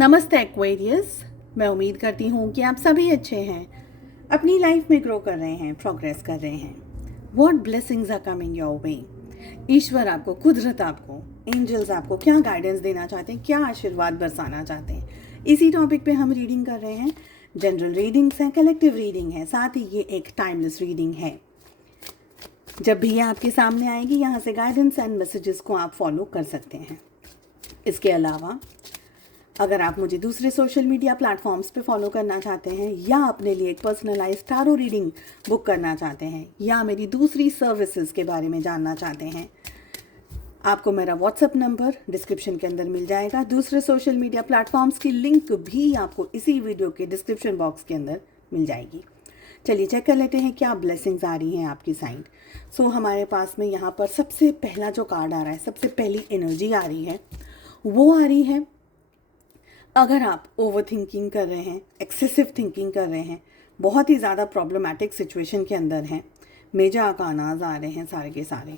नमस्ते एक्वेरियस। मैं उम्मीद करती हूँ कि आप सभी अच्छे हैं, अपनी लाइफ में ग्रो कर रहे हैं, प्रोग्रेस कर रहे हैं। What blessings are coming your way. ईश्वर आपको, कुदरत आपको, एंजल्स आपको क्या गाइडेंस देना चाहते हैं, क्या आशीर्वाद बरसाना चाहते हैं, इसी टॉपिक पे हम रीडिंग कर रहे हैं। जनरल रीडिंग्स हैं, कलेक्टिव रीडिंग है, साथ ही ये एक टाइमलेस रीडिंग है। जब भी ये आपके सामने आएगी, यहाँ से गाइडेंस एंड मैसेजेस को आप फॉलो कर सकते हैं। इसके अलावा अगर आप मुझे दूसरे सोशल मीडिया प्लेटफॉर्म्स पे फॉलो करना चाहते हैं, या अपने लिए एक पर्सनलाइज्ड टारो रीडिंग बुक करना चाहते हैं, या मेरी दूसरी सर्विसेज के बारे में जानना चाहते हैं, आपको मेरा व्हाट्सएप नंबर डिस्क्रिप्शन के अंदर मिल जाएगा। दूसरे सोशल मीडिया प्लेटफॉर्म्स की लिंक भी आपको इसी वीडियो के डिस्क्रिप्शन बॉक्स के अंदर मिल जाएगी। चलिए चेक कर लेते हैं क्या ब्लेसिंग्स आ रही हैं आपकी साइड। सो हमारे पास में यहाँ पर सबसे पहला जो कार्ड आ रहा है, सबसे पहली एनर्जी आ रही है, वो आ रही है अगर आप ओवर थिंकिंग कर रहे हैं, एक्सेसिव थिंकिंग कर रहे हैं, बहुत ही ज़्यादा प्रॉब्लमैटिक सिचुएशन के अंदर हैं, मेजर अरकानाज़ आ रहे हैं सारे के सारे,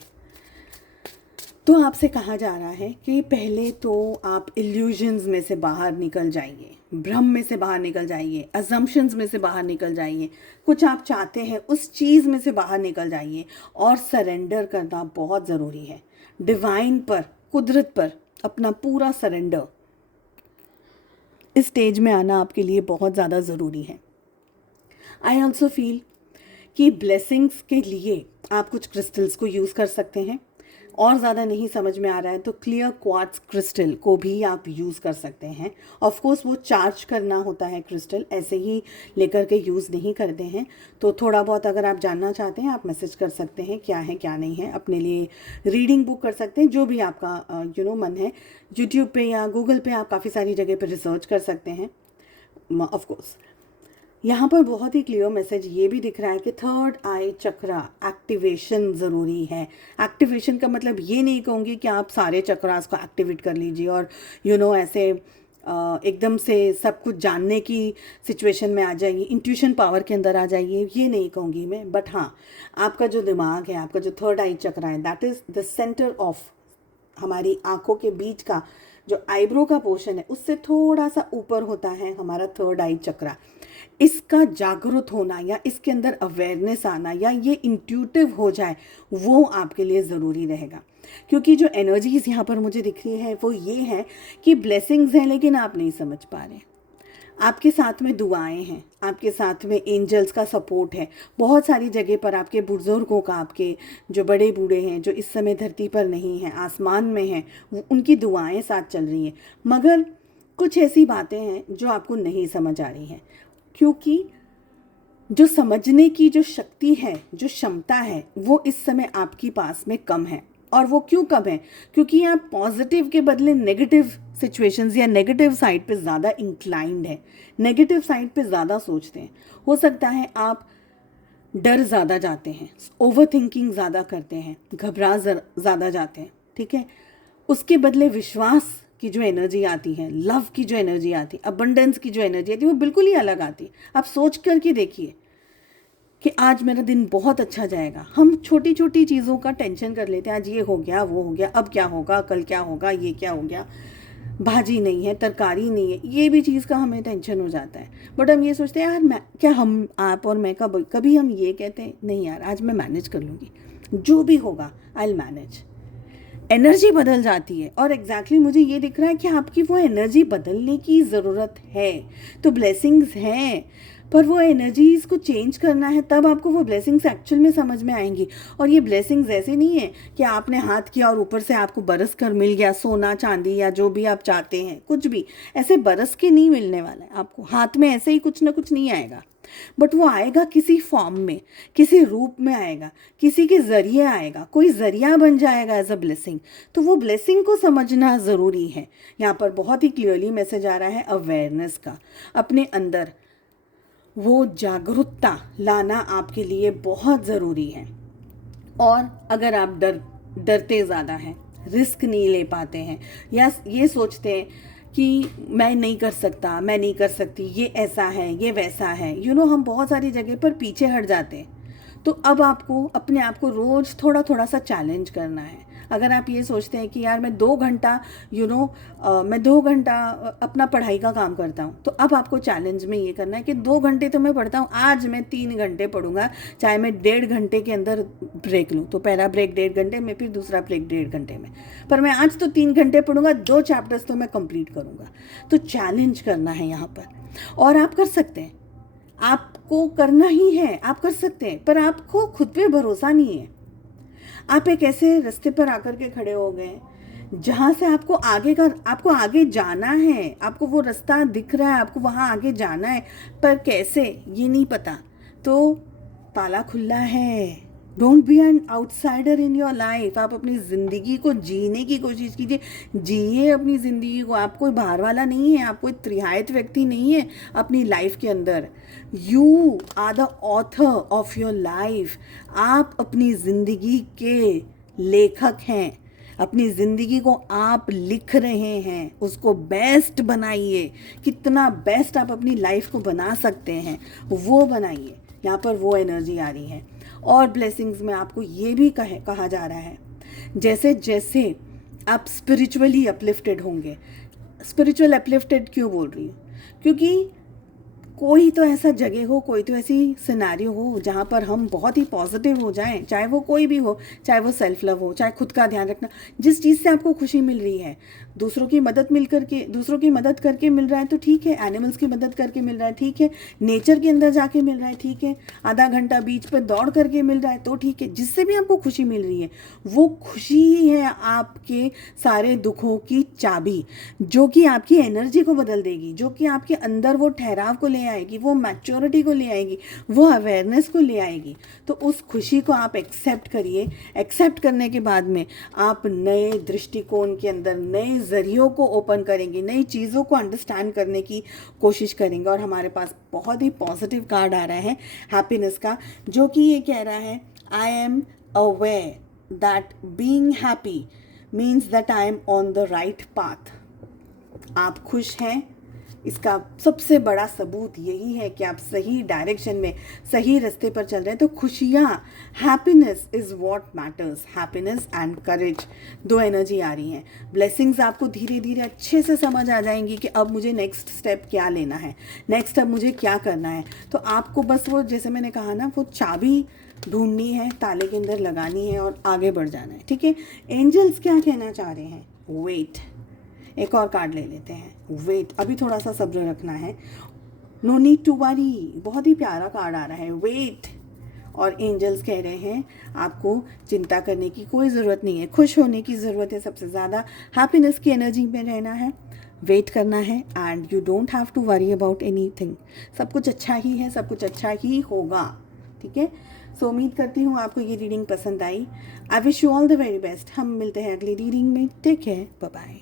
तो आपसे कहा जा रहा है कि पहले तो आप इल्यूजन्स में से बाहर निकल जाइए, भ्रम में से बाहर निकल जाइए, अजम्पशंस में से बाहर निकल जाइए, कुछ आप चाहते हैं उस चीज़ में से बाहर निकल जाइए और सरेंडर करना बहुत ज़रूरी है। डिवाइन पर, कुदरत पर अपना पूरा सरेंडर इस स्टेज में आना आपके लिए बहुत ज़्यादा ज़रूरी है। आई ऑल्सो फील कि ब्लेसिंग्स के लिए आप कुछ क्रिस्टल्स को यूज़ कर सकते हैं, और ज़्यादा नहीं समझ में आ रहा है तो क्लियर क्वार्ट्ज क्रिस्टल को भी आप यूज़ कर सकते हैं। ऑफ कोर्स वो चार्ज करना होता है क्रिस्टल, ऐसे ही लेकर के यूज़ नहीं करते हैं। तो थोड़ा बहुत अगर आप जानना चाहते हैं आप मैसेज कर सकते हैं क्या है क्या नहीं है, अपने लिए रीडिंग बुक कर सकते हैं, जो भी आपका मन है। यूट्यूब पे या गूगल पे आप काफ़ी सारी जगह पर रिसर्च कर सकते हैं। ऑफ कोर्स यहाँ पर बहुत ही क्लियर मैसेज ये भी दिख रहा है कि थर्ड आई चक्रा एक्टिवेशन ज़रूरी है। एक्टिवेशन का मतलब ये नहीं कहूँगी कि आप सारे चक्रास को एक्टिवेट कर लीजिए और ऐसे एकदम से सब कुछ जानने की सिचुएशन में आ जाइए, इंट्यूशन पावर के अंदर आ जाइए, ये नहीं कहूँगी मैं। बट हाँ, आपका जो दिमाग है, आपका जो थर्ड आई चक्रा है, that is the centre of हमारी आँखों के बीच का जो आईब्रो का पोर्शन है, उससे थोड़ा सा ऊपर होता है हमारा थर्ड आई चक्रा। इसका जागरूक होना या इसके अंदर अवेयरनेस आना या ये इंट्यूटिव हो जाए, वो आपके लिए ज़रूरी रहेगा। क्योंकि जो एनर्जीज़ यहाँ पर मुझे दिख रही है वो ये है कि ब्लेसिंग्स हैं लेकिन आप नहीं समझ पा रहे। आपके साथ में दुआएं हैं, आपके साथ में एंजल्स का सपोर्ट है, बहुत सारी जगह पर आपके बुजुर्गों का, आपके जो बड़े बूढ़े हैं जो इस समय धरती पर नहीं हैं, आसमान में हैं, उनकी दुआएं साथ चल रही हैं। मगर कुछ ऐसी बातें हैं जो आपको नहीं समझ आ रही हैं, क्योंकि जो समझने की जो शक्ति है, जो क्षमता है, वो इस समय आपके पास में कम है। और वो क्यों कम है? क्योंकि आप पॉजिटिव के बदले नेगेटिव सिचुएशंस या नेगेटिव साइड पे ज़्यादा इंक्लाइंड है, नेगेटिव साइड पे ज़्यादा सोचते हैं। हो सकता है आप डर ज़्यादा जाते हैं, ओवर थिंकिंग ज़्यादा करते हैं, घबरा ज़्यादा जाते हैं, ठीक है। उसके बदले विश्वास की जो एनर्जी आती है, लव की जो एनर्जी आती है, अबंडेंस की जो एनर्जी आती है, वो बिल्कुल ही अलग आती है। आप सोच करके देखिए कि आज मेरा दिन बहुत अच्छा जाएगा। हम छोटी छोटी चीज़ों का टेंशन कर लेते हैं, आज ये हो गया, वो हो गया, अब क्या होगा, कल क्या होगा, ये क्या हो गया, भाजी नहीं है, तरकारी नहीं है, ये भी चीज़ का हमें टेंशन हो जाता है। बट हम ये सोचते हैं यार हम आप और मैं कभी हम ये कहते हैं नहीं यार आज मैं मैनेज कर लूँगी, जो भी होगा आई विल मैनेज। एनर्जी बदल जाती है और एग्जैक्टली मुझे ये दिख रहा है कि आपकी वो एनर्जी बदलने की ज़रूरत है। तो ब्लेसिंग्स हैं, पर वो एनर्जीज़ को चेंज करना है, तब आपको वो ब्लेसिंग्स एक्चुअल में समझ में आएंगी। और ये ब्लेसिंग्स ऐसे नहीं है कि आपने हाथ किया और ऊपर से आपको बरस कर मिल गया सोना चांदी या जो भी आप चाहते हैं, कुछ भी ऐसे बरस के नहीं मिलने वाला है आपको। हाथ में ऐसे ही कुछ ना कुछ नहीं आएगा, बट वो आएगा किसी फॉर्म में, किसी रूप में आएगा, किसी के ज़रिए आएगा, कोई ज़रिया बन जाएगा एज अ ब्लेसिंग। तो वो ब्लेसिंग को समझना ज़रूरी है। यहाँ पर बहुत ही क्लियरली मैसेज आ रहा है अवेयरनेस का, अपने अंदर वो जागरूकता लाना आपके लिए बहुत ज़रूरी है। और अगर आप डरते ज़्यादा हैं, रिस्क नहीं ले पाते हैं, या ये सोचते हैं कि मैं नहीं कर सकता, मैं नहीं कर सकती, ये ऐसा है, ये वैसा है, हम बहुत सारी जगह पर पीछे हट जाते हैं। तो अब आपको अपने आप को रोज़ थोड़ा थोड़ा सा चैलेंज करना है, अगर आप ये सोचते हैं कि यार मैं 2 घंटा मैं 2 घंटा अपना पढ़ाई का काम करता हूँ, तो अब आपको चैलेंज में ये करना है कि 2 घंटे तो मैं पढ़ता हूँ, आज मैं 3 घंटे पढ़ूंगा, चाहे मैं 1.5 घंटे के अंदर ब्रेक लूँ। तो पहला ब्रेक 1.5 घंटे में, फिर दूसरा ब्रेक 1.5 घंटे में, पर मैं आज तो 3 घंटे पढ़ूंगा, 2 चैप्टर्स तो मैं कंप्लीट करूंगा। तो चैलेंज करना है यहाँ पर, और आप कर सकते हैं, आपको करना ही है, आप कर सकते हैं, पर आपको खुद पे भरोसा नहीं है। आप एक ऐसे रास्ते पर आकर के खड़े हो गए जहाँ से आपको आगे जाना है, आपको वो रास्ता दिख रहा है, आपको वहाँ आगे जाना है, पर कैसे ये नहीं पता। तो ताला खुला है। Don't be an outsider in your life. आप अपनी ज़िंदगी को जीने की कोशिश कीजिए, जिए अपनी ज़िंदगी को। आप कोई बाहर वाला नहीं है, आप कोई त्रिहायत व्यक्ति नहीं है अपनी लाइफ के अंदर। You are the author of your life. आप अपनी ज़िंदगी के लेखक हैं, अपनी ज़िंदगी को आप लिख रहे हैं, उसको बेस्ट बनाइए। कितना बेस्ट आप अपनी लाइफ को बना सकते हैं वो बनाइए। यहाँ पर वो एनर्जी आ रही है। और ब्लेसिंग्स में आपको ये भी कहा जा रहा है, जैसे जैसे आप स्पिरिचुअली अपलिफ्टेड होंगे। स्पिरिचुअल अपलिफ्टेड क्यों बोल रही हूँ? क्योंकि कोई तो ऐसा जगह हो, कोई तो ऐसी सिनेरियो हो जहाँ पर हम बहुत ही पॉजिटिव हो जाएं, चाहे वो कोई भी हो, चाहे वो सेल्फ लव हो, चाहे खुद का ध्यान रखना, जिस चीज़ से आपको खुशी मिल रही है, दूसरों की मदद करके मिल रहा है तो ठीक है, एनिमल्स की मदद करके मिल रहा है ठीक है, नेचर के अंदर जाके मिल रहा है ठीक है, आधा घंटा बीच पर दौड़ करके मिल रहा है तो ठीक है, जिससे भी आपको खुशी मिल रही है वो खुशी ही है आपके सारे दुखों की चाबी, जो कि आपकी एनर्जी को बदल देगी, जो कि आपके अंदर वो ठहराव को ले आएगी, वो मैच्योरिटी को ले आएगी, वो अवेयरनेस को ले आएगी। तो उस खुशी को आप एक्सेप्ट करिए। एक्सेप्ट करने के बाद में आप नए दृष्टिकोण के अंदर नए ज़रियों को ओपन करेंगे, नई चीज़ों को अंडरस्टैंड करने की कोशिश करेंगे। और हमारे पास बहुत ही पॉजिटिव कार्ड आ रहा है हैप्पीनेस का, जो कि ये कह रहा है, I am aware that being happy means that I am on the right path. आप खुश हैं, इसका सबसे बड़ा सबूत यही है कि आप सही डायरेक्शन में, सही रास्ते पर चल रहे हैं। तो खुशियाँ, happiness is what matters. Happiness and courage, दो एनर्जी आ रही हैं। ब्लेसिंग्स आपको धीरे धीरे अच्छे से समझ आ जाएंगी कि अब मुझे नेक्स्ट स्टेप क्या लेना है, नेक्स्ट अब मुझे क्या करना है। तो आपको बस वो, जैसे मैंने कहा ना, वो चाबी ढूंढनी है, ताले के अंदर लगानी है और आगे बढ़ जाना है। ठीक है, एंजल्स क्या कहना चाह रहे हैं? वेट। एक और कार्ड ले लेते हैं, वेट। अभी थोड़ा सा सब्र रखना है, नो नीड टू वरी। बहुत ही प्यारा कार्ड आ रहा है, वेट। और एंजल्स कह रहे हैं आपको चिंता करने की कोई ज़रूरत नहीं है, खुश होने की ज़रूरत है। सबसे ज़्यादा हैप्पीनेस की एनर्जी में रहना है, वेट करना है, and you don't have to worry about anything. सब कुछ अच्छा ही है, सब कुछ अच्छा ही होगा। ठीक है, सो उम्मीद करती हूँ आपको ये रीडिंग पसंद आई। I wish you all the very best. हम मिलते हैं अगली रीडिंग में। Take care, bye bye.